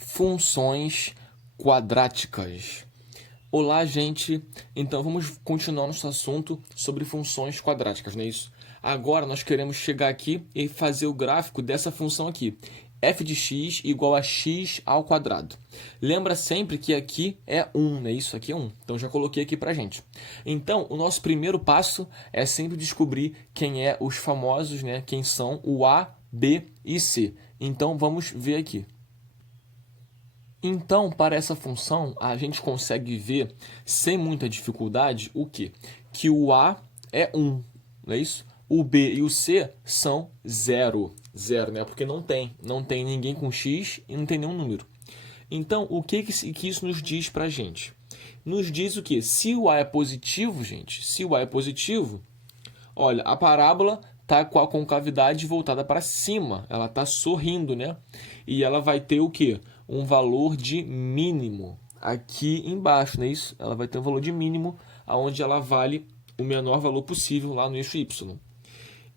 funções quadráticas. Olá, gente! Então vamos continuar nosso assunto sobre funções quadráticas, não é isso? Agora nós queremos chegar aqui e fazer o gráfico dessa função aqui. F de x igual a x ao quadrado. Lembra sempre que aqui é 1, não é isso? Aqui é 1. Então já coloquei aqui pra gente. Então, o nosso primeiro passo é sempre descobrir quem é os famosos, né? Quem são o A, B e C. Então vamos ver aqui. Então, para essa função, a gente consegue ver, sem muita dificuldade, o quê? Que o A é 1, não é isso? O B e o C são 0. 0, né? Porque não tem ninguém com x e não tem nenhum número. Então, o que isso nos diz para a gente? Nos diz o quê? Se o A é positivo, gente, se o A é positivo, olha, a parábola está com a concavidade voltada para cima, ela está sorrindo, né? E ela vai ter o quê? Um valor de mínimo aqui embaixo, não é isso? Ela vai ter um valor de mínimo, onde ela vale o menor valor possível lá no eixo y.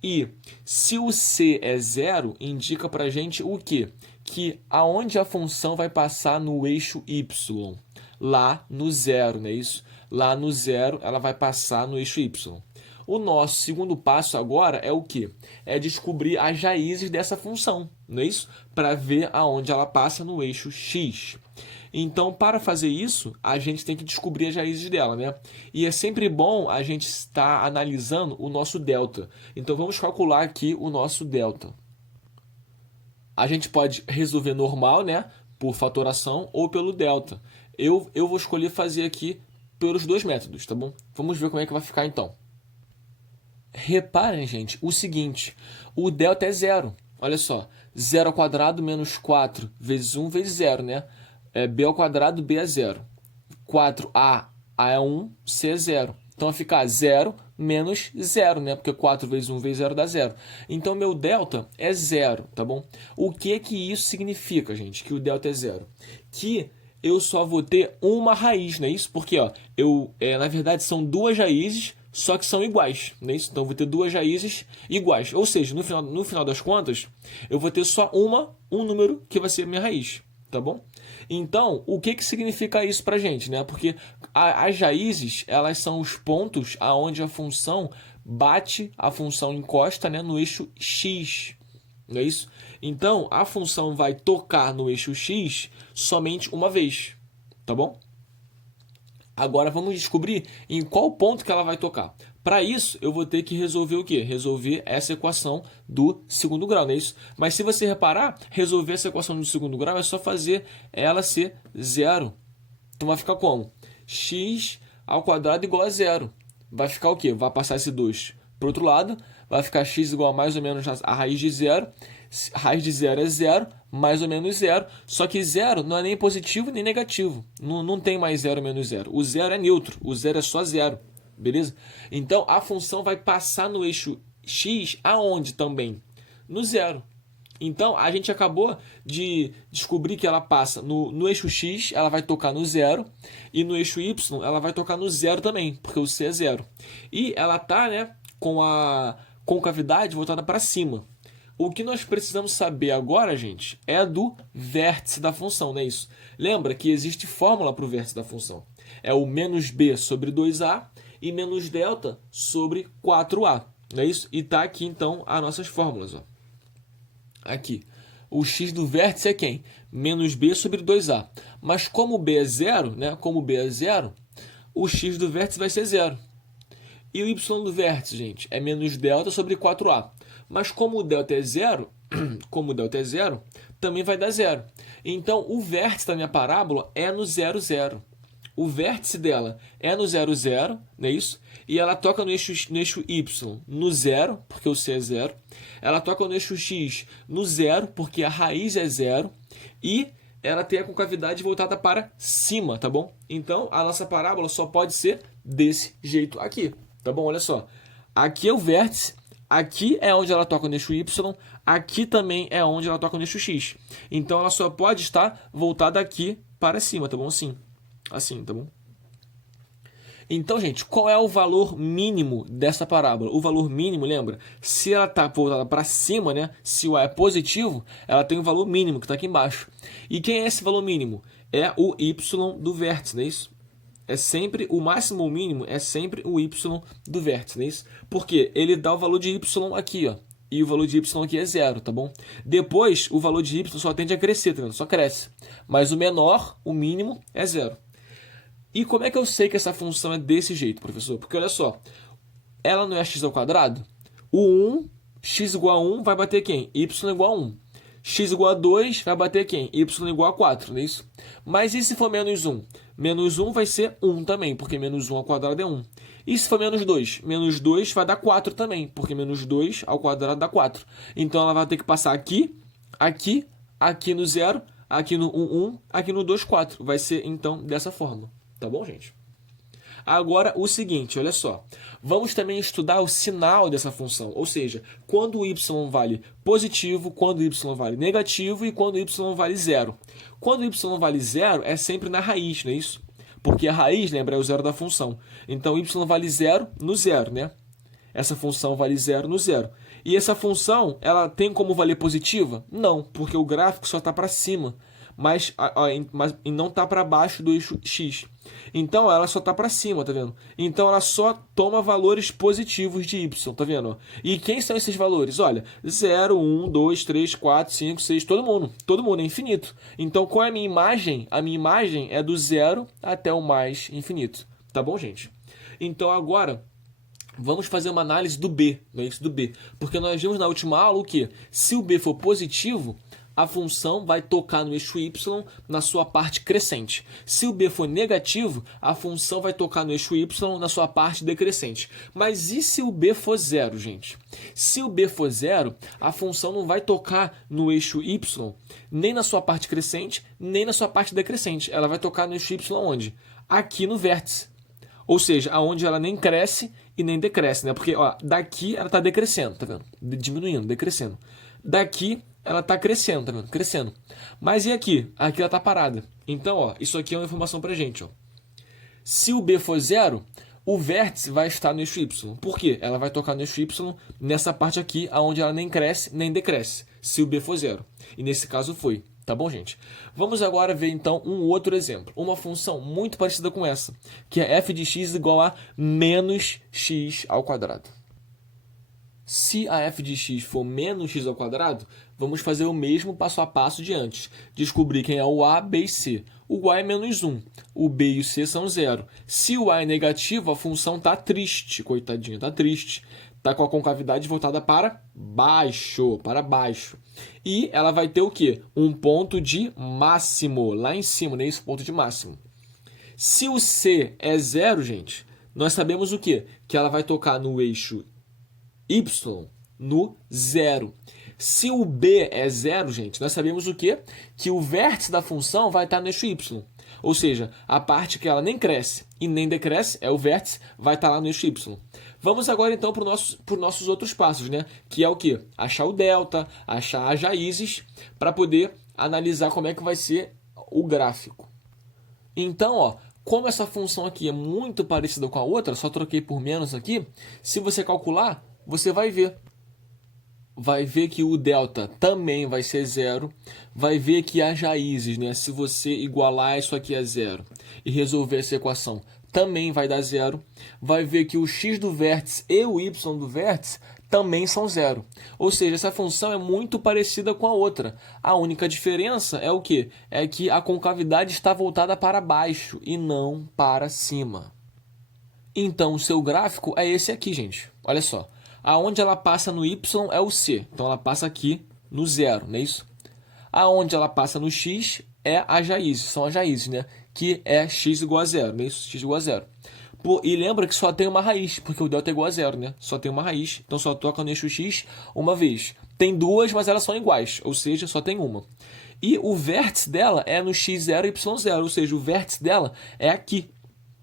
E se o c é 0, indica para a gente o quê? Que aonde a função vai passar no eixo y? Lá no 0, não é isso? Lá no 0 ela vai passar no eixo y. O nosso segundo passo agora é o quê? É descobrir as raízes dessa função, não é isso? Para ver aonde ela passa no eixo x. Então, para fazer isso, a gente tem que descobrir as raízes dela, né? E é sempre bom a gente estar analisando o nosso delta. Então, vamos calcular aqui o nosso delta. A gente pode resolver normal, né? Por fatoração ou pelo delta. Eu vou escolher fazer aqui pelos dois métodos, tá bom? Vamos ver como é que vai ficar então. Reparem, gente, o seguinte. O delta é 0. Olha só. 0 ao quadrado menos 4 vezes 1 vezes 0, né? B ao quadrado, B é 0. 4A, A é 1, C é 0. Então vai ficar 0 menos 0, né? Porque 4 vezes 1 vezes 0 dá 0. Então meu delta é 0, tá bom? O que isso significa, gente? Que o delta é 0? Que eu só vou ter uma raiz, não é isso? Porque, ó, na verdade, são duas raízes, só que são iguais, não é isso? Então eu vou ter duas raízes iguais. Ou seja, no final das contas, eu vou ter só um número que vai ser a minha raiz. Tá bom? Então, o que significa isso pra gente, né? Porque as raízes, elas são os pontos aonde a função encosta, né, no eixo x, não é isso? Então, a função vai tocar no eixo x somente uma vez, tá bom? Agora vamos descobrir em qual ponto que ela vai tocar. Para isso, eu vou ter que resolver o quê? Resolver essa equação do segundo grau, não é isso? Mas se você reparar, resolver essa equação do segundo grau é só fazer ela ser 0. Então vai ficar como? X ao quadrado igual a 0. Vai ficar o quê? Vai passar esse 2 para o outro lado, vai ficar x igual a mais ou menos a raiz de 0. Raiz de 0 é 0, mais ou menos 0. Só que 0 não é nem positivo nem negativo. Não tem mais 0 menos 0. O 0 é neutro, o 0 é só 0. Beleza? Então, a função vai passar no eixo x aonde também? No 0. Então, a gente acabou de descobrir que ela passa no eixo x, ela vai tocar no 0, e no eixo y, ela vai tocar no 0 também, porque o c é 0. E ela está, né, com a concavidade voltada para cima. O que nós precisamos saber agora, gente, é do vértice da função, não é isso? Lembra que existe fórmula para o vértice da função. É o menos b sobre 2a e menos delta sobre 4a, não é isso? E tá aqui, então, as nossas fórmulas, ó. Aqui. O x do vértice é quem? Menos b sobre 2a. Mas como b é 0, né? Como b é 0, o x do vértice vai ser 0. E o y do vértice, gente, é menos delta sobre 4a. Mas como o delta é 0, também vai dar 0. Então, o vértice da minha parábola é no 0, 0. O vértice dela é no 0, 0, não é isso? E ela toca no eixo y no 0, porque o c é 0. Ela toca no eixo x no 0, porque a raiz é 0. E ela tem a concavidade voltada para cima, tá bom? Então, a nossa parábola só pode ser desse jeito aqui, tá bom? Olha só. Aqui é o vértice, aqui é onde ela toca no eixo y, aqui também é onde ela toca no eixo x. Então, ela só pode estar voltada aqui para cima, tá bom? Assim, tá bom? Então, gente, qual é o valor mínimo dessa parábola? O valor mínimo, lembra? Se ela está voltada para cima, né? Se o A é positivo, ela tem o valor mínimo, que está aqui embaixo. E quem é esse valor mínimo? É o y do vértice, não é isso? É sempre o máximo ou mínimo, é sempre o y do vértice, não é isso? Porque ele dá o valor de y aqui, ó. E o valor de y aqui é zero, tá bom? Depois, o valor de y só tende a crescer, tá vendo? Só cresce. Mas o menor, o mínimo, é zero. E como é que eu sei que essa função é desse jeito, professor? Porque olha só, ela não é x ao quadrado? O 1, x igual a 1 vai bater quem? Y igual a 1. X igual a 2 vai bater quem? Y igual a 4, não é isso? Mas e se for menos 1? Menos 1 vai ser 1 também, porque menos 1 ao quadrado é 1. E se for menos 2? Menos 2 vai dar 4 também, porque menos 2 ao quadrado dá 4. Então ela vai ter que passar aqui, aqui, aqui no 0, aqui no 1, 1, aqui no 2, 4. Vai ser então dessa forma. Tá bom, gente? Agora, o seguinte, olha só. Vamos também estudar o sinal dessa função. Ou seja, quando o y vale positivo, quando o y vale negativo e quando o y vale zero. Quando o y vale zero, é sempre na raiz, não é isso? Porque a raiz, lembra, é o zero da função. Então, y vale zero no zero, né? Essa função vale zero no zero. E essa função, ela tem como valer positiva? Não, porque o gráfico só está para cima. Mas não está para baixo do eixo x. Então ela só está para cima, tá vendo? Então ela só toma valores positivos de y, tá vendo? E quem são esses valores? Olha, 0, 1, 2, 3, 4, 5, 6, todo mundo é infinito. Então qual é a minha imagem? A minha imagem é do zero até o mais infinito, tá bom, gente? Então agora vamos fazer uma análise do b, não é isso? Do b, porque nós vimos na última aula o que? Se o b for positivo, a função vai tocar no eixo y na sua parte crescente. Se o b for negativo, a função vai tocar no eixo y na sua parte decrescente. Mas e se o b for zero, gente? Se o b for zero, a função não vai tocar no eixo y nem na sua parte crescente, nem na sua parte decrescente. Ela vai tocar no eixo y onde? Aqui no vértice. Ou seja, aonde ela nem cresce e nem decresce, né? Porque ó, daqui ela está decrescendo, tá vendo? Diminuindo, decrescendo. Daqui ela está crescendo, tá vendo? Crescendo. Mas e aqui? Aqui ela está parada. Então, ó, isso aqui é uma informação pra gente, ó. Se o b for zero, o vértice vai estar no eixo y. Por quê? Ela vai tocar no eixo y nessa parte aqui, onde ela nem cresce nem decresce, se o b for zero. E nesse caso foi. Tá bom, gente? Vamos agora ver, então, um outro exemplo. Uma função muito parecida com essa, que é f de x igual a menos x ao quadrado. Se a f de x for menos x ao quadrado, vamos fazer o mesmo passo a passo de antes. Descobrir quem é o a, b e c. O a é menos 1, o b e o c são 0. Se o a é negativo, a função está triste, coitadinha, está triste. Está com a concavidade voltada para baixo, E ela vai ter o quê? Um ponto de máximo, lá em cima, né? Esse ponto de máximo. Se o c é 0, gente, nós sabemos o quê? Que ela vai tocar no eixo y no 0. Se o b é 0, gente, nós sabemos o quê? Que o vértice da função vai estar no eixo y. Ou seja, a parte que ela nem cresce e nem decresce, é o vértice, vai estar lá no eixo y. Vamos agora então para os nossos outros passos, né? Que é o quê? Achar o delta, achar as raízes, para poder analisar como é que vai ser o gráfico. Então, ó, como essa função aqui é muito parecida com a outra, só troquei por menos aqui, se você calcular, você vai ver. Vai ver que o delta também vai ser 0. Vai ver que as raízes, né? Se você igualar isso aqui a 0 e resolver essa equação, também vai dar 0. Vai ver que o x do vértice e o y do vértice também são 0. Ou seja, essa função é muito parecida com a outra. A única diferença é o quê? É que a concavidade está voltada para baixo e não para cima. Então, o seu gráfico é esse aqui, gente. Olha só. Aonde ela passa no y é o c. Então, ela passa aqui no 0, não é isso? Aonde ela passa no x é as raízes. São as raízes, né? Que é x igual a 0, não é isso? X igual a 0. E lembra que só tem uma raiz, porque o delta é igual a 0, né? Só tem uma raiz, então só toca no eixo x uma vez. Tem duas, mas elas são iguais, ou seja, só tem uma. E o vértice dela é no x0 e y0, ou seja, o vértice dela é aqui.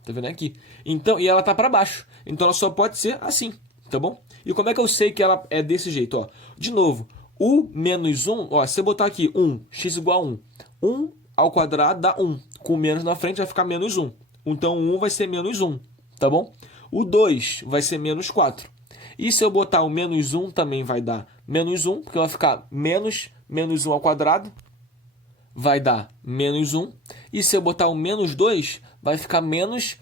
Tá vendo? É aqui. Então, e ela tá para baixo. Então ela só pode ser assim, tá bom? E como é que eu sei que ela é desse jeito? Ó, de novo, o menos 1, ó, se eu botar aqui 1, x igual a 1, 1 ao quadrado dá 1. Com menos na frente vai ficar menos 1. Então 1 vai ser menos 1. tá bom? O 2 vai ser menos 4. E se eu botar o menos 1, também vai dar menos 1, porque vai ficar menos 1 ao quadrado, vai dar menos 1. E se eu botar o menos 2, vai ficar menos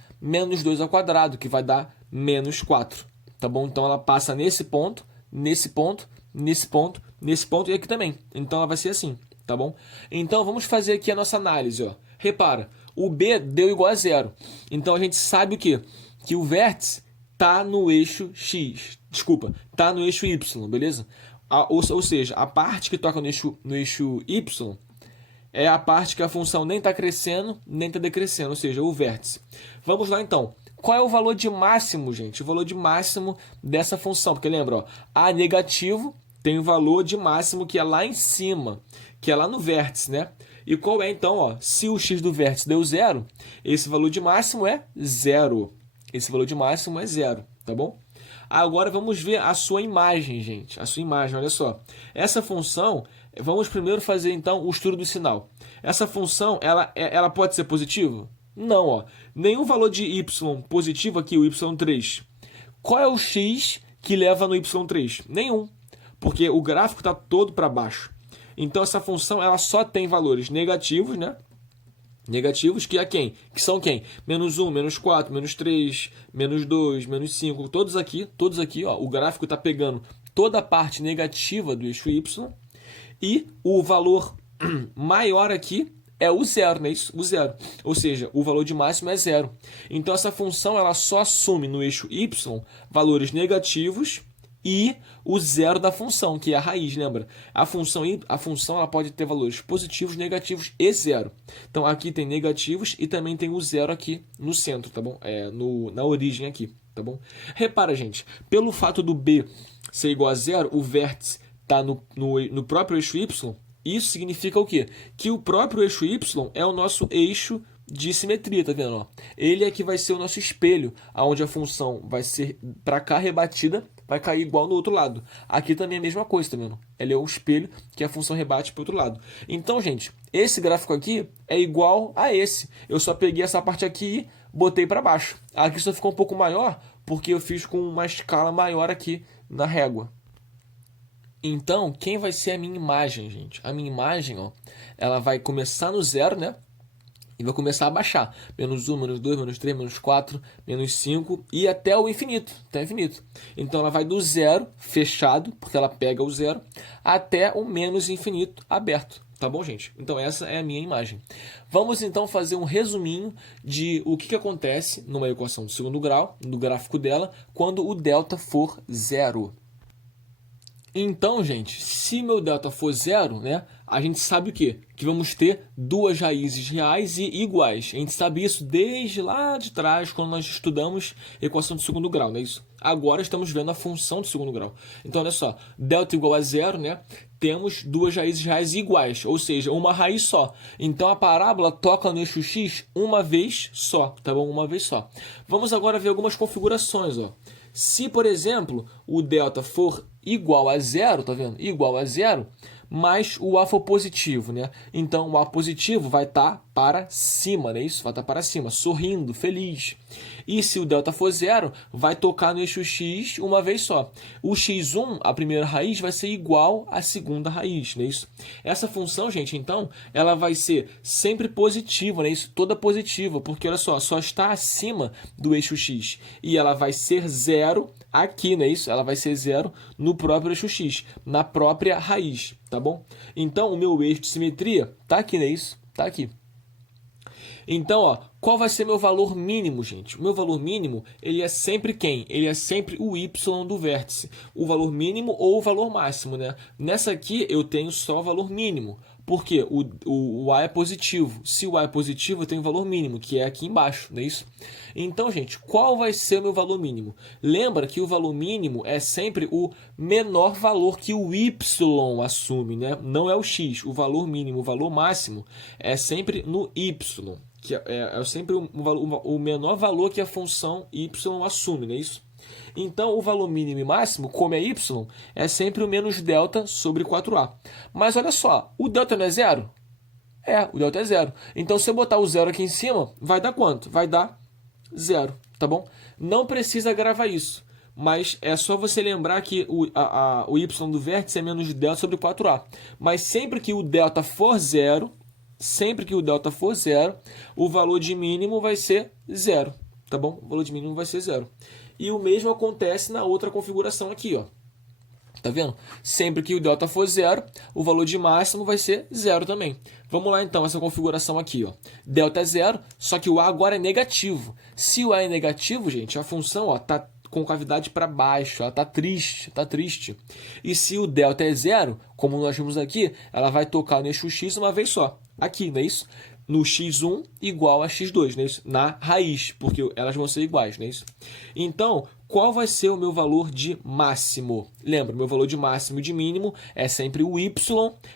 2 ao quadrado, que vai dar menos 4. Tá bom? Então ela passa nesse ponto, nesse ponto, nesse ponto, nesse ponto e aqui também. Então ela vai ser assim, tá bom? Então vamos fazer aqui a nossa análise, ó. Repara, o B deu igual a zero. Então a gente sabe o quê? Que o vértice está no eixo X. Desculpa, está no eixo Y, beleza? Ou seja, a parte que toca no eixo Y é a parte que a função nem está crescendo, nem está decrescendo, ou seja, o vértice. Vamos lá então. Qual é o valor de máximo, gente? O valor de máximo dessa função. Porque lembra, ó, A negativo tem o valor de máximo que é lá em cima, que é lá no vértice, né? E qual é então, ó? Se o x do vértice deu zero, esse valor de máximo é zero. Esse valor de máximo é zero, tá bom? Agora vamos ver a sua imagem, gente. A sua imagem, olha só. Essa função, vamos primeiro fazer então o estudo do sinal. Essa função, ela pode ser positiva? Não, ó. Nenhum valor de y positivo aqui, o y3. Qual é o x que leva no y3? Nenhum, porque o gráfico está todo para baixo. Então essa função ela só tem valores negativos, né? Negativos que é quem? Que são quem? Menos 1, menos 4, menos 3, menos 2, menos 5. Todos aqui, ó, o gráfico está pegando toda a parte negativa do eixo y. E o valor maior aqui é o zero, né? Isso, o zero. Ou seja, o valor de máximo é zero. Então essa função ela só assume no eixo y valores negativos e o zero da função, que é a raiz, lembra? A função ela pode ter valores positivos, negativos e zero. Então aqui tem negativos e também tem o zero aqui no centro, tá bom? Na origem aqui, tá bom? Repara, gente, pelo fato do B ser igual a zero, o vértice está no próprio eixo y, isso significa o quê? Que o próprio eixo y é o nosso eixo de simetria, tá vendo? Ó? Ele é que vai ser o nosso espelho, onde a função vai ser para cá rebatida, vai cair igual no outro lado. Aqui também é a mesma coisa, tá vendo? Ele é o espelho que a função rebate para o outro lado. Então, gente, esse gráfico aqui é igual a esse. Eu só peguei essa parte aqui e botei para baixo. Aqui só ficou um pouco maior, porque eu fiz com uma escala maior aqui na régua. Então, quem vai ser a minha imagem, gente? A minha imagem, ó, ela vai começar no zero, né? E vai começar a baixar. Menos 1, menos 2, menos 3, menos 4, menos 5 e até o infinito. Até o infinito. Então ela vai do zero, fechado, porque ela pega o zero, até o menos infinito, aberto. Tá bom, gente? Então essa é a minha imagem. Vamos então fazer um resuminho de o que acontece numa equação de segundo grau, no gráfico dela, quando o delta for zero. Então, gente, se meu delta for zero, né, a gente sabe o quê? Que vamos ter duas raízes reais e iguais. A gente sabe isso desde lá de trás, quando nós estudamos equação de segundo grau, não é isso? Agora estamos vendo a função de segundo grau. Então, olha só, delta igual a zero, né? Temos duas raízes reais iguais, ou seja, uma raiz só. Então, a parábola toca no eixo x uma vez só, tá bom? Uma vez só. Vamos agora ver algumas configurações, ó. Se, por exemplo, o delta for igual a zero, tá vendo? Igual a zero, mas o A for positivo, né? Então, o A positivo vai estar para cima, né? Isso vai estar para cima, sorrindo, feliz. E se o delta for zero, vai tocar no eixo x uma vez só. O x1, a primeira raiz, vai ser igual à segunda raiz, né? Isso. Essa função, gente, então, ela vai ser sempre positiva, né? Isso, toda positiva, porque, olha só está acima do eixo x. E ela vai ser zero aqui, né? Isso, ela vai ser zero no próprio eixo x, na própria raiz, tá bom? Então, o meu eixo de simetria tá aqui, né? Isso, tá aqui. Então, ó, qual vai ser meu valor mínimo, gente? O meu valor mínimo, ele é sempre quem? Ele é sempre o y do vértice. O valor mínimo ou o valor máximo, né? Nessa aqui, eu tenho só o valor mínimo. Porque o A é positivo. Se o A é positivo, eu tenho o valor mínimo, que é aqui embaixo, não é isso? Então, gente, qual vai ser o meu valor mínimo? Lembra que o valor mínimo é sempre o menor valor que o y assume, né? Não é o x. O valor mínimo, o valor máximo é sempre no y, que é sempre o menor valor que a função y assume, não é isso? Então, o valor mínimo e máximo, como é y, é sempre o menos delta sobre 4a. Mas olha só, o delta não é zero? O delta é zero. Então, se eu botar o zero aqui em cima, vai dar quanto? Vai dar zero. tá bom? Não precisa gravar isso, mas é só você lembrar que o y do vértice é menos delta sobre 4a. Mas sempre que o delta for zero, o valor de mínimo vai ser zero, tá bom? O valor de mínimo vai ser zero. E o mesmo acontece na outra configuração aqui, ó. Tá vendo? Sempre que o delta for zero, o valor de máximo vai ser zero também. Vamos lá então, essa configuração aqui, ó. Delta é zero, só que o A agora é negativo. Se o A é negativo, gente, a função, ó, tá com cavidade para baixo, ela tá triste. E se o delta é zero, como nós vimos aqui, ela vai tocar no eixo x uma vez só. Aqui, não é isso? No x1 igual a x2, não é isso? Na raiz, porque elas vão ser iguais, não é isso? Então, qual vai ser o meu valor de máximo? Lembra, meu valor de máximo e de mínimo é sempre o y,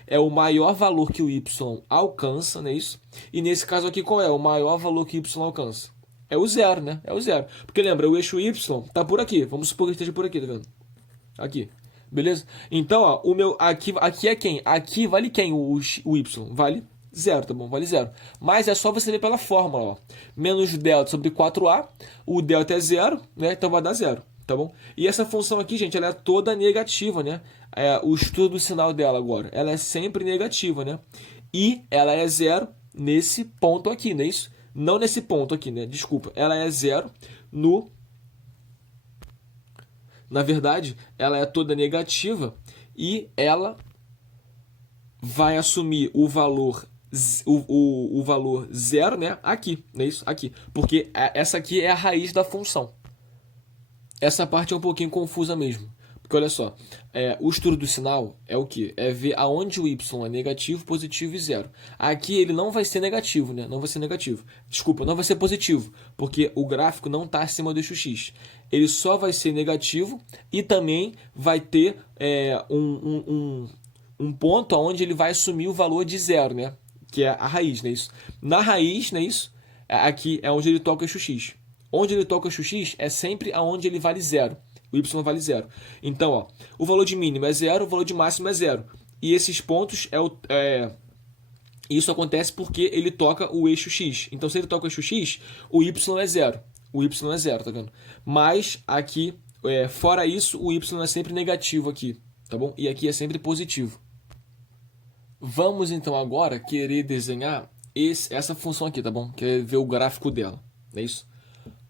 é o maior valor que o y alcança, não é isso? E nesse caso aqui, qual é o maior valor que y alcança? É o zero, né? É o zero. Porque lembra, o eixo y tá por aqui. Vamos supor que esteja por aqui, tá vendo? Aqui. Beleza? Então, ó, o meu aqui é quem? Aqui vale quem? O y. Vale zero, tá bom? Vale zero. Mas é só você ver pela fórmula, ó. Menos delta sobre 4a. O delta é zero, né? Então vai dar zero, tá bom? E essa função aqui, gente, ela é toda negativa, né? O estudo do sinal dela agora. Ela é sempre negativa, né? E ela é zero nesse ponto aqui, não é isso? Não nesse ponto aqui, né? Desculpa. Ela é zero no... Na verdade, ela é toda negativa e ela vai assumir o valor o valor zero, né? Aqui, não é isso? Aqui. Porque essa aqui é a raiz da função. Essa parte é um pouquinho confusa mesmo. Porque olha só, o estudo do sinal é o quê? É ver aonde o y é negativo, positivo e zero. Aqui ele não vai ser negativo, né? Não vai ser negativo. Desculpa, não vai ser positivo, porque o gráfico não está acima do eixo x. Ele só vai ser negativo e também vai ter um ponto onde ele vai assumir o valor de zero, né? Que é a raiz, não é isso? Na raiz, não é isso? Aqui é onde ele toca o eixo x. Onde ele toca o eixo x é sempre aonde ele vale zero. O y vale zero. Então, ó, o valor de mínimo é zero, o valor de máximo é zero. E esses pontos isso acontece porque ele toca o eixo x. Então, se ele toca o eixo x, o y é zero. O y é zero, tá vendo? Mas aqui, fora isso, o y é sempre negativo aqui, tá bom? E aqui é sempre positivo. Vamos então agora querer desenhar essa função aqui, tá bom? Quer ver o gráfico dela, não é isso?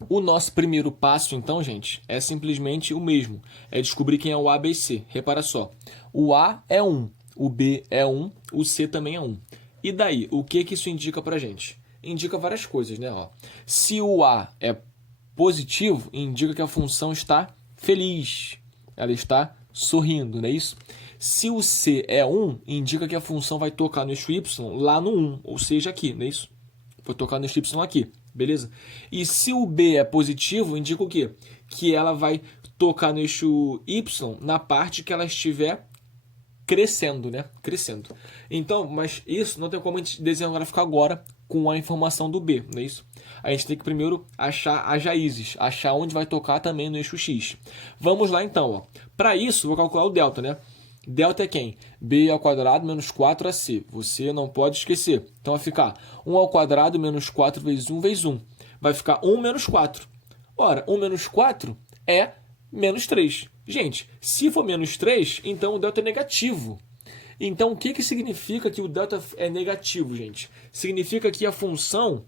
O nosso primeiro passo, então, gente, é simplesmente o mesmo. É descobrir quem é o A, B e C. Repara só. O A é 1, o B é 1, o C também é 1. E daí, o que isso indica pra gente? Indica várias coisas, né? Ó, se o A é positivo, indica que a função está feliz. Ela está sorrindo, não é isso? Se o C é 1, indica que a função vai tocar no eixo Y lá no 1, ou seja, aqui, não é isso? Vou tocar no eixo Y aqui. Beleza? E se o B é positivo, indica o quê? Que ela vai tocar no eixo Y na parte que ela estiver crescendo, né? Crescendo. Então, mas isso não tem como a gente desenhar o gráfico agora com a informação do B, não é isso? A gente tem que primeiro achar as raízes, achar onde vai tocar também no eixo X. Vamos lá então, ó. Para isso, vou calcular o delta, né? Delta é quem? B ao quadrado menos 4ac. Você não pode esquecer. Então vai ficar 1 ao quadrado menos 4 vezes 1 vezes 1. Vai ficar 1 menos 4. Ora, 1 menos 4 é menos 3. Gente, se for menos 3, então o delta é negativo. Então o que significa que o delta é negativo, gente? Significa que a função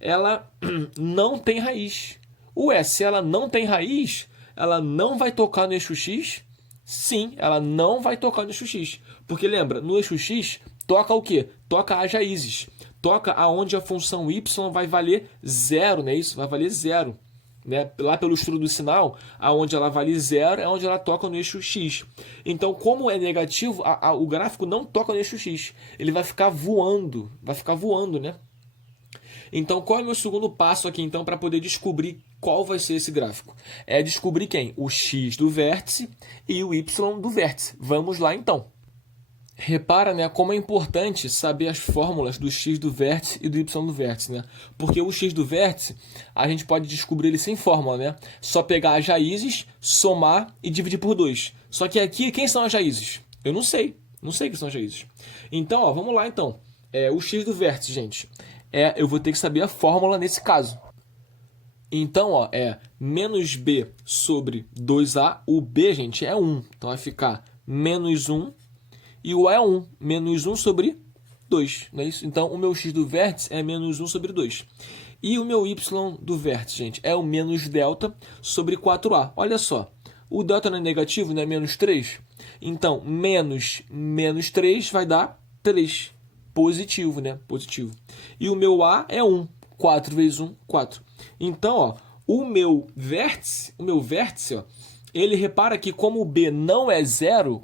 ela não tem raiz. Ué, se ela não tem raiz, ela não vai tocar no eixo X? Sim, ela não vai tocar no eixo X. Porque lembra, no eixo X toca o quê? Toca as raízes. Toca aonde a função y vai valer zero, não é isso? Vai valer zero. Né? Lá pelo estudo do sinal, aonde ela vale zero é onde ela toca no eixo X. Então, como é negativo, o gráfico não toca no eixo X. Ele vai ficar voando. Vai ficar voando, né? Então, qual é o meu segundo passo aqui, então, para poder descobrir qual vai ser esse gráfico? É descobrir quem? O x do vértice e o y do vértice. Vamos lá, então. Repara, né, como é importante saber as fórmulas do x do vértice e do y do vértice, né? Porque o x do vértice, a gente pode descobrir ele sem fórmula, né? Só pegar as raízes, somar e dividir por 2. Só que aqui, quem são as raízes? Eu não sei. Não sei quem são as raízes. Então, ó, vamos lá, então. O x do vértice, gente. Eu vou ter que saber a fórmula nesse caso. Então, ó, é menos b sobre 2a. O b, gente, é 1. Então, vai ficar menos 1. E o a é 1. Menos 1 sobre 2. Não é isso? Então, o meu x do vértice é menos 1 sobre 2. E o meu y do vértice, gente, é o menos delta sobre 4a. Olha só. O delta não é negativo, não é menos 3? Então, menos 3 vai dar 3. Positivo, né? Positivo. E o meu a é 1. 4 vezes 1, 4. Então, ó, o meu vértice, ó, ele repara que como o B não é zero,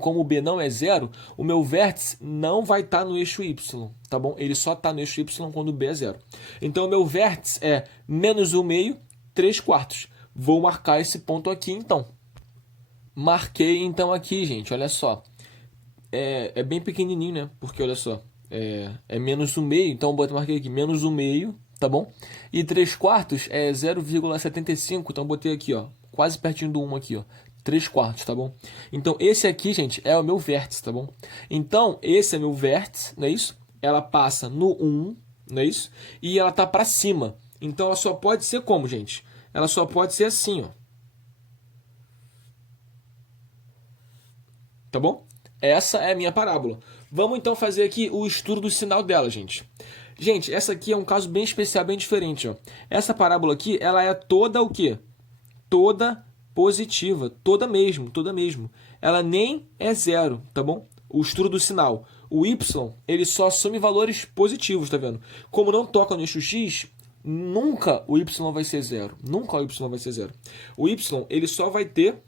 o meu vértice não vai estar no eixo Y, tá bom? Ele só está no eixo Y quando o B é zero. Então, o meu vértice é menos 1 meio, 3 quartos. Vou marcar esse ponto aqui, então. Marquei, então, aqui, gente, olha só. É bem pequenininho, né? Porque, olha só, é menos 1 meio, então marquei aqui, menos 1 meio, tá bom? E 3 quartos é 0,75, então botei aqui, ó, quase pertinho do 1 aqui, ó, 3 quartos, tá bom? Então, esse aqui, gente, é o meu vértice, tá bom? Então, esse é meu vértice, não é isso? Ela passa no 1, não é isso? E ela tá para cima. Então, ela só pode ser como, gente? Ela só pode ser assim, ó. Tá bom? Essa é a minha parábola. Vamos então fazer aqui o estudo do sinal dela, gente. Gente, essa aqui é um caso bem especial, bem diferente, ó. Essa parábola aqui, ela é toda o quê? Toda positiva, toda mesmo. Ela nem é zero, tá bom? O estudo do sinal. O y, ele só assume valores positivos, tá vendo? Como não toca no eixo x, nunca o y vai ser zero. Nunca o y vai ser zero. O y, ele só vai ter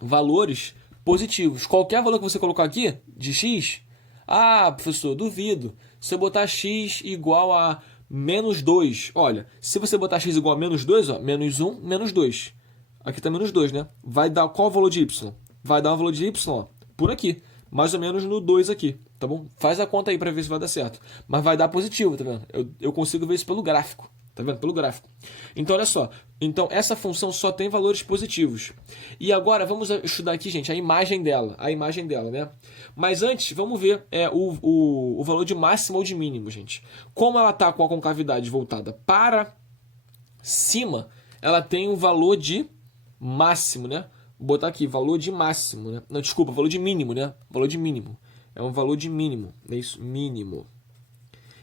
valores positivos. Qualquer valor que você colocar aqui, de x, professor, duvido. Se eu botar x igual a menos 2, olha, se você botar x igual a menos 2, ó, menos 1, menos 2. Aqui está menos 2, né? Vai dar qual valor de y? Vai dar um valor de y, ó, por aqui. Mais ou menos no 2 aqui, tá bom? Faz a conta aí para ver se vai dar certo. Mas vai dar positivo, tá vendo? Eu consigo ver isso pelo gráfico. Tá vendo? Pelo gráfico. Então, olha só. Então, essa função só tem valores positivos. E agora, vamos estudar aqui, gente, a imagem dela. A imagem dela, né? Mas antes, vamos ver o valor de máximo ou de mínimo, gente. Como ela está com a concavidade voltada para cima, ela tem um valor de máximo, né? Vou botar aqui, valor de máximo, né? Não, desculpa, valor de mínimo, né? Valor de mínimo. É um valor de mínimo. É isso? Mínimo.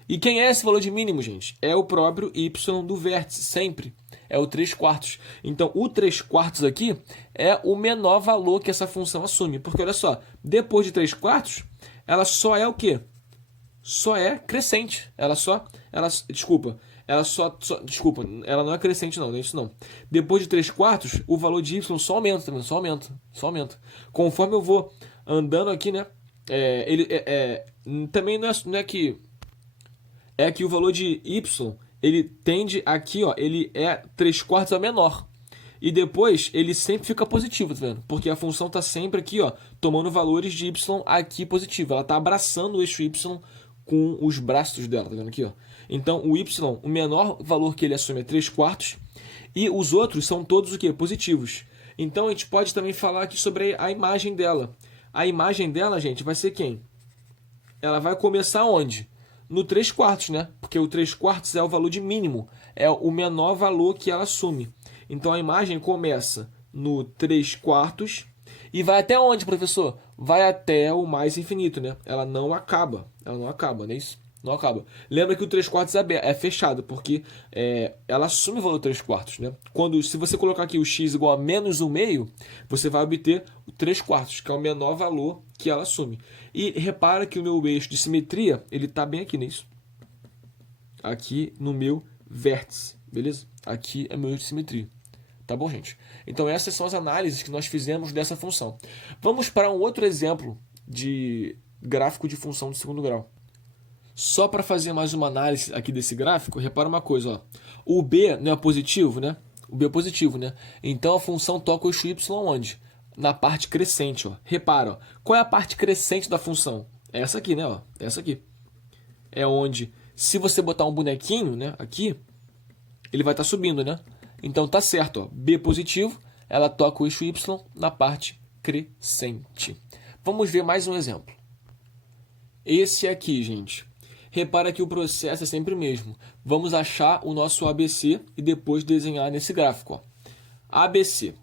E quem é esse valor de mínimo, gente? É o próprio y do vértice, sempre. É o 3 quartos. Então, o 3 quartos aqui é o menor valor que essa função assume. Porque, olha só, depois de 3 quartos, ela só é o quê? Só é crescente. Desculpa, ela não é crescente não é isso não. Depois de 3 quartos, o valor de y só aumenta, tá vendo? Só aumenta. Conforme eu vou andando aqui, né? Também não é que... É que o valor de y, ele tende aqui, ó, ele é 3 quartos a menor. E depois ele sempre fica positivo, tá vendo? Porque a função está sempre aqui, ó, tomando valores de y aqui positivo. Ela está abraçando o eixo y com os braços dela, tá vendo aqui, ó? Então o y, o menor valor que ele assume é 3 quartos. E os outros são todos o quê? Positivos. Então a gente pode também falar aqui sobre a imagem dela. A imagem dela, gente, vai ser quem? Ela vai começar onde? No 3 quartos, né? Porque o 3 quartos é o valor de mínimo, é o menor valor que ela assume. Então a imagem começa no 3 quartos e vai até onde, professor? Vai até o mais infinito, né? Ela não acaba, não é isso? Não acaba. Lembra que o 3 quartos é fechado, porque ela assume o valor 3 quartos, né? Se você colocar aqui o x igual a menos 1 meio, você vai obter o 3 quartos, que é o menor valor que ela assume. E repara que o meu eixo de simetria, ele está bem aqui nisso. Aqui no meu vértice, beleza? Aqui é meu eixo de simetria. Tá bom, gente? Então essas são as análises que nós fizemos dessa função. Vamos para um outro exemplo de gráfico de função de segundo grau. Só para fazer mais uma análise aqui desse gráfico, repara uma coisa, ó. O B não é positivo, né? O B é positivo, né? Então a função toca o eixo y onde? Na parte crescente, ó. Repara, ó. Qual é a parte crescente da função? Essa aqui, né, ó. Essa aqui. É onde, se você botar um bonequinho, né, aqui, ele vai estar subindo, né? Então tá certo, ó. B positivo, ela toca o eixo y na parte crescente. Vamos ver mais um exemplo. Esse aqui, gente. Repara que o processo é sempre o mesmo. Vamos achar o nosso ABC e depois desenhar nesse gráfico. Ó. ABC,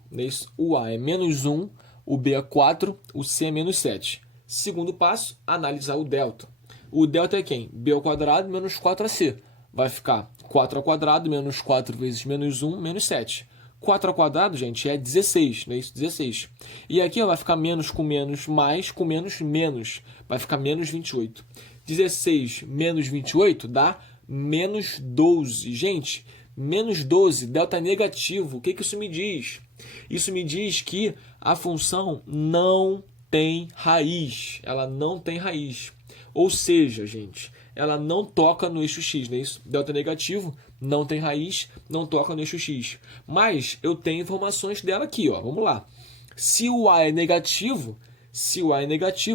o A é menos 1, o B é 4, o C é menos 7. Segundo passo, analisar o delta. O delta é quem? B ao quadrado menos 4AC. Vai ficar 4 ao quadrado menos 4 vezes menos 1, menos 7. 4 ao quadrado, gente, é 16, não é isso? 16. E aqui ó, vai ficar menos com menos, mais com menos, menos. Vai ficar menos 28. 16 menos 28 dá menos 12. Gente, menos 12, delta negativo. O que isso me diz? Isso me diz que a função não tem raiz. Ela não tem raiz. Ou seja, gente, ela não toca no eixo x, não é isso? Delta negativo, não tem raiz, não toca no eixo x. Mas eu tenho informações dela aqui, ó. Vamos lá. Se o a é negativo,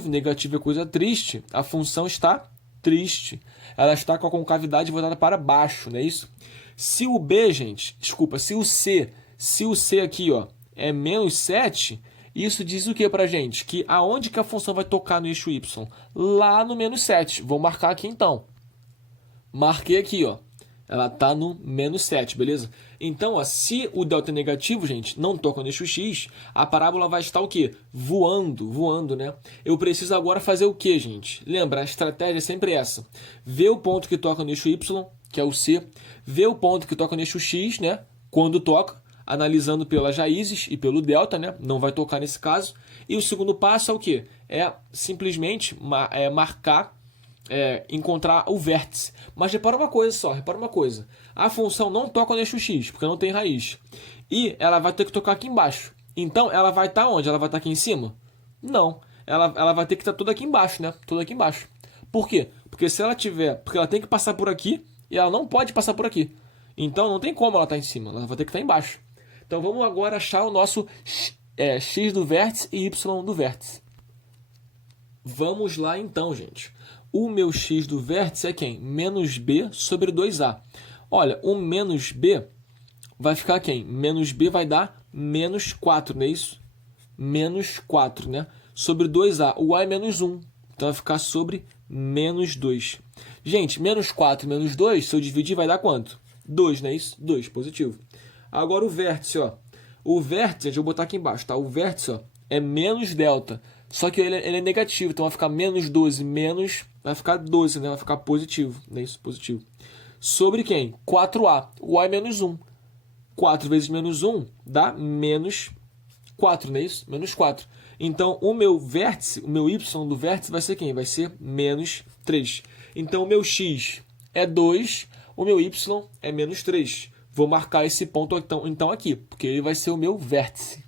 negativo é coisa triste, a função está triste. Ela está com a concavidade voltada para baixo, não é isso? Se o B, gente, desculpa, se o C aqui, ó, é menos 7, isso diz o que pra gente? Que aonde que a função vai tocar no eixo y? Lá no menos 7. Vou marcar aqui então. Marquei aqui, ó. Ela está no menos 7, beleza? Então, ó, se o delta é negativo, gente, não toca no eixo x, a parábola vai estar o quê? Voando, né? Eu preciso agora fazer o quê, gente? Lembra, a estratégia é sempre essa. Ver o ponto que toca no eixo y, que é o C. Ver o ponto que toca no eixo x, né? Quando toca, analisando pelas raízes e pelo delta, né? Não vai tocar nesse caso. E o segundo passo é o quê? É simplesmente marcar... encontrar o vértice. Mas repara uma coisa. A função não toca no eixo x, porque não tem raiz. E ela vai ter que tocar aqui embaixo. Então, ela vai estar onde? Ela vai estar aqui em cima? Não. Ela vai ter que estar toda aqui embaixo, né? Toda aqui embaixo. Por quê? Porque se ela tiver... Porque ela tem que passar por aqui e ela não pode passar por aqui. Então, não tem como ela estar em cima. Ela vai ter que estar embaixo. Então, vamos agora achar o nosso x do vértice e y do vértice. Vamos lá então, gente. O meu x do vértice é quem? Menos b sobre 2a. Olha, o menos b vai ficar quem? Menos b vai dar menos 4, não é isso? Menos 4, né? Sobre 2a. O a é menos 1. Então vai ficar sobre menos 2. Gente, menos 4 menos 2, se eu dividir, vai dar quanto? 2, não é isso? 2, positivo. Agora o vértice, ó. O vértice, deixa eu botar aqui embaixo, tá? O vértice, ó, é menos delta. Só que ele é negativo, então vai ficar menos 12, menos... Vai ficar 12, né? Vai ficar positivo, não é isso? Positivo. Sobre quem? 4a. O a é menos 1. 4 vezes menos 1 dá menos 4, não é isso? Menos 4. Então, o meu vértice, o meu y do vértice vai ser quem? Vai ser menos 3. Então, o meu x é 2, o meu y é menos 3. Vou marcar esse ponto então aqui, porque ele vai ser o meu vértice.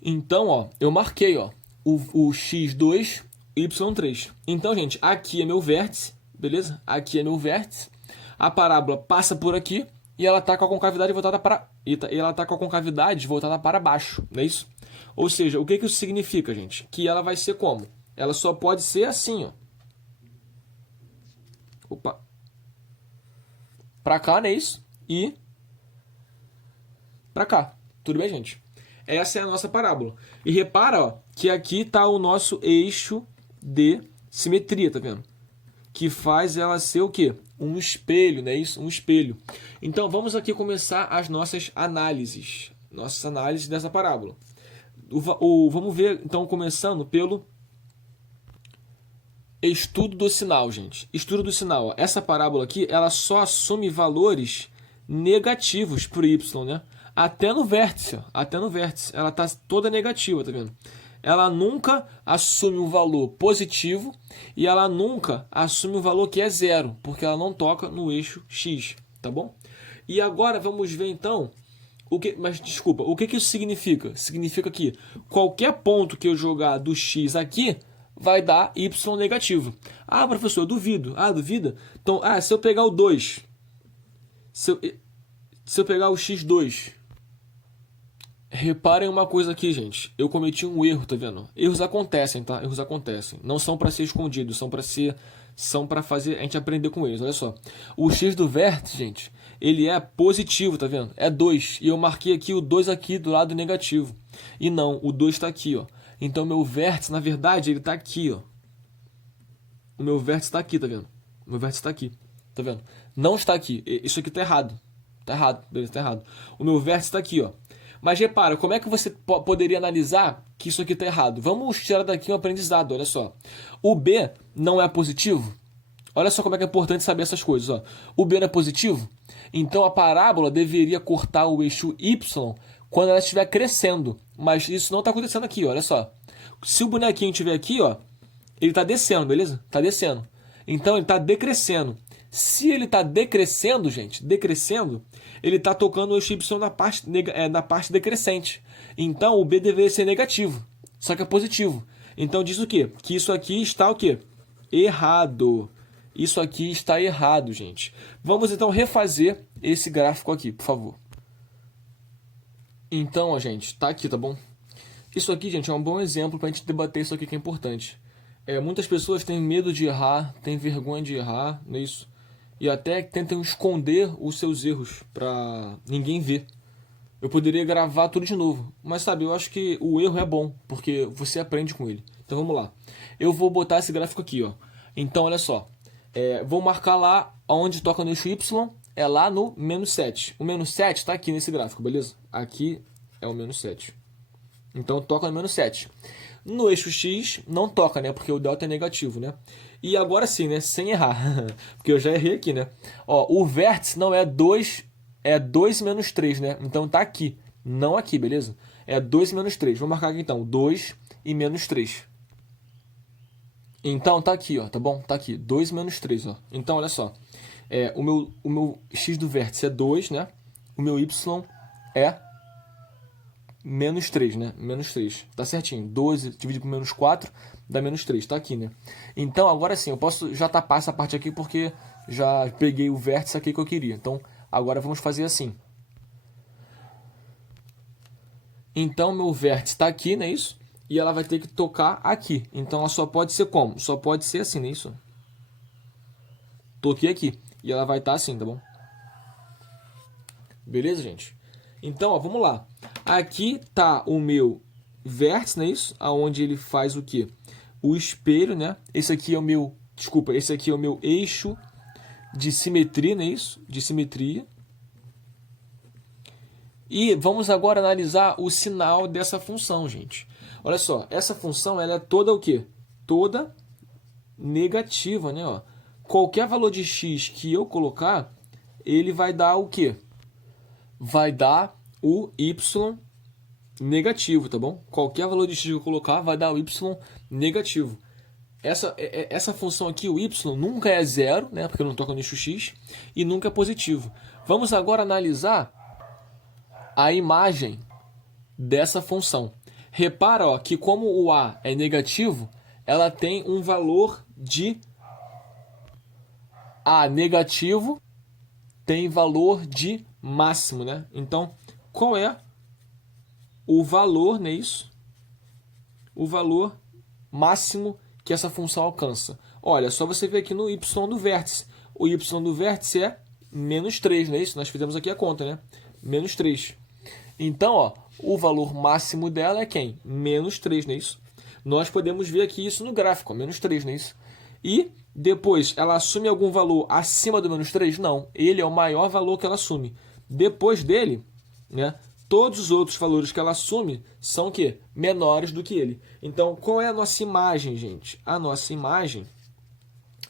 Então, ó, eu marquei, ó, o x2, y3. Então, gente, aqui é meu vértice, beleza? Aqui é meu vértice. A parábola passa por aqui e ela está com a concavidade voltada para baixo, não é isso? Ou seja, o que isso significa, gente? Que ela vai ser como? Ela só pode ser assim, ó. Opa. Para cá, não é isso? E para cá. Tudo bem, gente? Essa é a nossa parábola. E repara, ó, que aqui está o nosso eixo de simetria, tá vendo? Que faz ela ser o quê? Um espelho, não é isso? Um espelho. Então, vamos aqui começar as nossas análises. Nossas análises dessa parábola. Vamos ver, então, começando pelo estudo do sinal, gente. Estudo do sinal. Ó. Essa parábola aqui, ela só assume valores negativos para o y, né? Até no vértice, ó. Até no vértice. Ela está toda negativa, tá vendo? Ela nunca assume um valor positivo e ela nunca assume um valor que é zero, porque ela não toca no eixo x, tá bom? E agora vamos ver então, o que isso significa? Significa que qualquer ponto que eu jogar do x aqui vai dar y negativo. Ah, professor, eu duvido. Ah, duvida? Então, se eu pegar o 2, se eu pegar o x2... Reparem uma coisa aqui, gente. Eu cometi um erro, tá vendo? Erros acontecem, tá? Erros acontecem. Não são para ser escondidos, são para fazer a gente aprender com eles. Olha só. O x do vértice, gente, ele é positivo, tá vendo? É 2. E eu marquei aqui o 2 aqui do lado negativo. E não, o 2 está aqui, ó. Então meu vértice, na verdade, ele está aqui, ó. O meu vértice está aqui, tá vendo? O meu vértice está aqui, tá vendo? Não está aqui. Isso aqui tá errado. Tá errado, beleza, tá errado. O meu vértice está aqui, ó. Mas repara, como é que você poderia analisar que isso aqui está errado? Vamos tirar daqui um aprendizado, olha só. O B não é positivo? Olha só como é que é importante saber essas coisas, ó. O B não é positivo? Então a parábola deveria cortar o eixo Y quando ela estiver crescendo. Mas isso não está acontecendo aqui, olha só. Se o bonequinho estiver aqui, ó, ele está descendo, beleza? Está descendo. Então ele está decrescendo. Se ele está decrescendo, gente, decrescendo, ele está tocando o eixo Y na parte decrescente. Então o B deveria ser negativo, só que é positivo. Então diz o quê? Que isso aqui está o quê? Errado. Isso aqui está errado, gente. Vamos então refazer esse gráfico aqui, por favor. Então, ó, gente, tá aqui, tá bom? Isso aqui, gente, é um bom exemplo para a gente debater isso aqui que é importante. Muitas pessoas têm medo de errar, têm vergonha de errar, não é isso? E até tentam esconder os seus erros para ninguém ver. Eu poderia gravar tudo de novo, mas sabe, eu acho que o erro é bom, porque você aprende com ele. Então vamos lá. Eu vou botar esse gráfico aqui, ó. Então olha só, vou marcar lá onde toca no eixo Y, é lá no menos 7. O menos 7 está aqui nesse gráfico, beleza? Aqui é o menos 7. Então toca no menos 7. No eixo X não toca, né? Porque o delta é negativo, né? E agora sim, né? Sem errar. Porque eu já errei aqui, né? Ó, o vértice não é 2, é 2 menos 3, né? Então tá aqui, não aqui, beleza? É 2 menos 3. Vou marcar aqui então, 2 e menos 3. Então tá aqui, ó, tá bom? Tá aqui, 2 menos 3, ó. Então olha só, o meu X do vértice é 2, né? O meu Y é menos 3, né? Menos 3. Tá certinho. 12 dividido por menos 4 dá menos 3. Tá aqui, né? Então, agora sim, eu posso já tapar essa parte aqui porque já peguei o vértice aqui que eu queria. Então, agora vamos fazer assim. Então, meu vértice tá aqui, não é isso? E ela vai ter que tocar aqui. Então, ela só pode ser como? Só pode ser assim, não é isso? Toquei aqui. E ela vai estar assim, tá bom? Beleza, gente? Então, ó, vamos lá. Aqui tá o meu vértice, não é isso? Aonde ele faz o quê? O espelho, né? Esse aqui é o meu, desculpa, esse aqui é o meu eixo de simetria, não é isso? De simetria. E vamos agora analisar o sinal dessa função, gente. Olha só, essa função ela é toda o quê? Toda negativa, né? Ó. Qualquer valor de x que eu colocar, ele vai dar o quê? Vai dar o y negativo, tá bom? Qualquer valor de x que eu colocar vai dar o y negativo. Essa função aqui, o y, nunca é zero, né? Porque eu não toco no eixo x, e nunca é positivo. Vamos agora analisar a imagem dessa função. Repara, ó, que como o a é negativo, ela tem um valor de a negativo tem valor de máximo, né? Então, qual é o valor, não é isso? O valor máximo que essa função alcança. Olha, só você ver aqui no y do vértice. O y do vértice é menos 3, não é isso? Nós fizemos aqui a conta, né? Menos 3. Então, ó, o valor máximo dela é quem? Menos 3, não é isso? Nós podemos ver aqui isso no gráfico, ó, menos 3, não é isso? E depois, ela assume algum valor acima do menos 3? Não, ele é o maior valor que ela assume. Depois dele, né, todos os outros valores que ela assume são o quê? Menores do que ele. Então, qual é a nossa imagem, gente? A nossa imagem,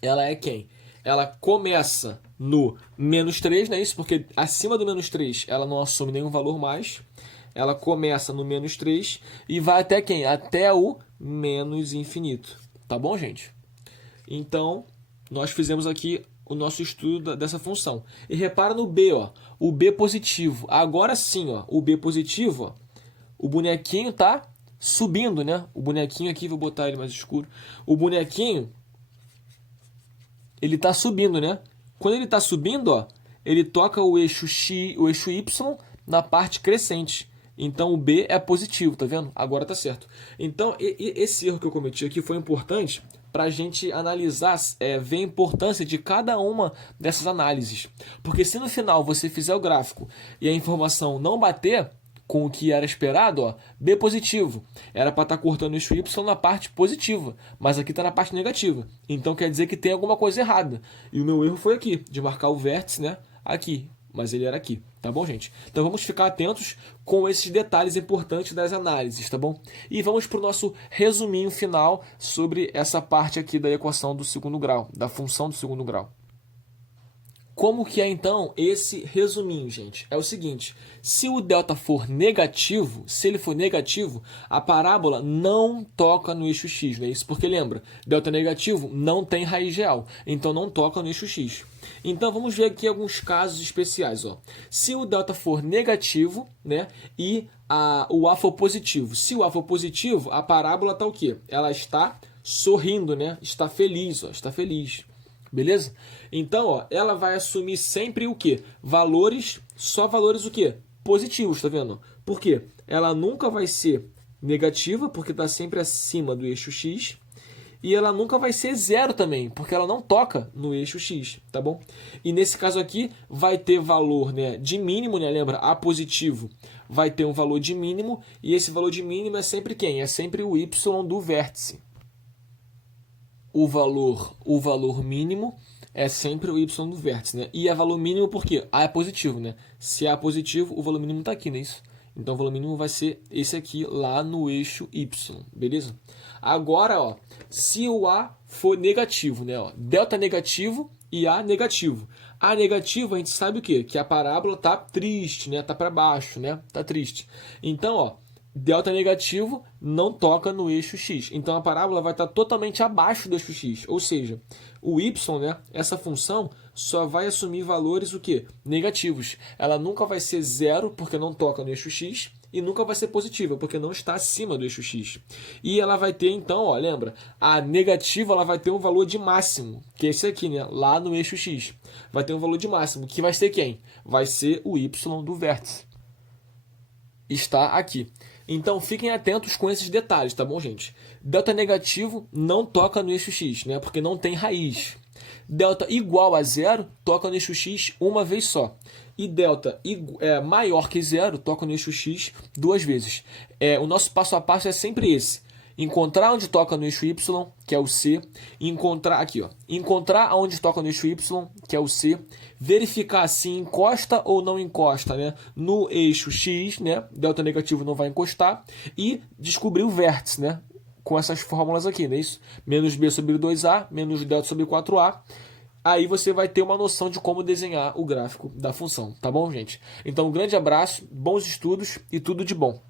ela é quem? Ela começa no menos 3, não é isso? Porque acima do menos 3 ela não assume nenhum valor mais. Ela começa no menos 3 e vai até quem? Até o menos infinito. Tá bom, gente? Então, nós fizemos aqui o nosso estudo dessa função. E repara no B, ó, o B positivo. Agora sim, ó, o B positivo, ó, o bonequinho tá subindo, né? O bonequinho aqui, vou botar ele mais escuro. O bonequinho, ele tá subindo, né? Quando ele tá subindo, ó, ele toca o eixo X, o eixo Y na parte crescente. Então, o B é positivo, tá vendo? Agora tá certo. Então, esse erro que eu cometi aqui foi importante para a gente analisar, ver a importância de cada uma dessas análises. Porque se no final você fizer o gráfico e a informação não bater com o que era esperado, ó, B positivo. Era para estar cortando o eixo Y na parte positiva, mas aqui está na parte negativa. Então quer dizer que tem alguma coisa errada. E o meu erro foi aqui, de marcar o vértice, né, aqui, mas ele era aqui, tá bom, gente? Então vamos ficar atentos com esses detalhes importantes das análises, tá bom? E vamos para o nosso resuminho final sobre essa parte aqui da equação do segundo grau, da função do segundo grau. Como que é, então, esse resuminho, gente? É o seguinte, se o delta for negativo, se ele for negativo, a parábola não toca no eixo x, não é isso? Porque lembra, delta negativo não tem raiz real, então não toca no eixo x. Então, vamos ver aqui alguns casos especiais, ó. Se o delta for negativo, né, e o a for positivo. Se o a for positivo, a parábola está o quê? Ela está sorrindo, né? Está feliz, ó, está feliz. Beleza? Então, ó, ela vai assumir sempre o quê? Só valores o quê? Positivos, tá vendo? Por quê? Ela nunca vai ser negativa, porque está sempre acima do eixo x. E ela nunca vai ser zero também, porque ela não toca no eixo x, tá bom? E nesse caso aqui, vai ter valor, né, de mínimo, né? Lembra? A positivo vai ter um valor de mínimo, e esse valor de mínimo é sempre quem? É sempre o y do vértice. O valor mínimo é sempre o y do vértice, né? E é valor mínimo porque A é positivo, né? Se A é positivo, o valor mínimo está aqui, não é isso? Então, o valor mínimo vai ser esse aqui, lá no eixo y, beleza? Agora, ó, se o A for negativo, né? Ó, delta negativo e A negativo. A negativo, a gente sabe o quê? Que a parábola tá triste, né? Tá para baixo, né? Tá triste. Então, ó, delta negativo não toca no eixo x. Então a parábola vai estar totalmente abaixo do eixo x. Ou seja, o y, né, essa função, só vai assumir valores o quê? Negativos. Ela nunca vai ser zero, porque não toca no eixo x, e nunca vai ser positiva, porque não está acima do eixo x. E ela vai ter, então, ó, lembra? A negativa ela vai ter um valor de máximo, que é esse aqui, né? Lá no eixo x. Vai ter um valor de máximo, que vai ser quem? Vai ser o y do vértice. Está aqui. Então, fiquem atentos com esses detalhes, tá bom, gente? Delta negativo não toca no eixo x, né? Porque não tem raiz. Delta igual a zero toca no eixo x uma vez só. E delta maior que zero toca no eixo x duas vezes. O nosso passo a passo é sempre esse. Encontrar onde toca no eixo y, que é o C. Encontrar onde toca no eixo y, que é o C. Verificar se encosta ou não encosta, né, no eixo x, né? Delta negativo não vai encostar. E descobrir o vértice, né? Com essas fórmulas aqui, não é isso? Menos b sobre 2a, menos delta sobre 4a. Aí você vai ter uma noção de como desenhar o gráfico da função, tá bom, gente? Então, um grande abraço, bons estudos e tudo de bom.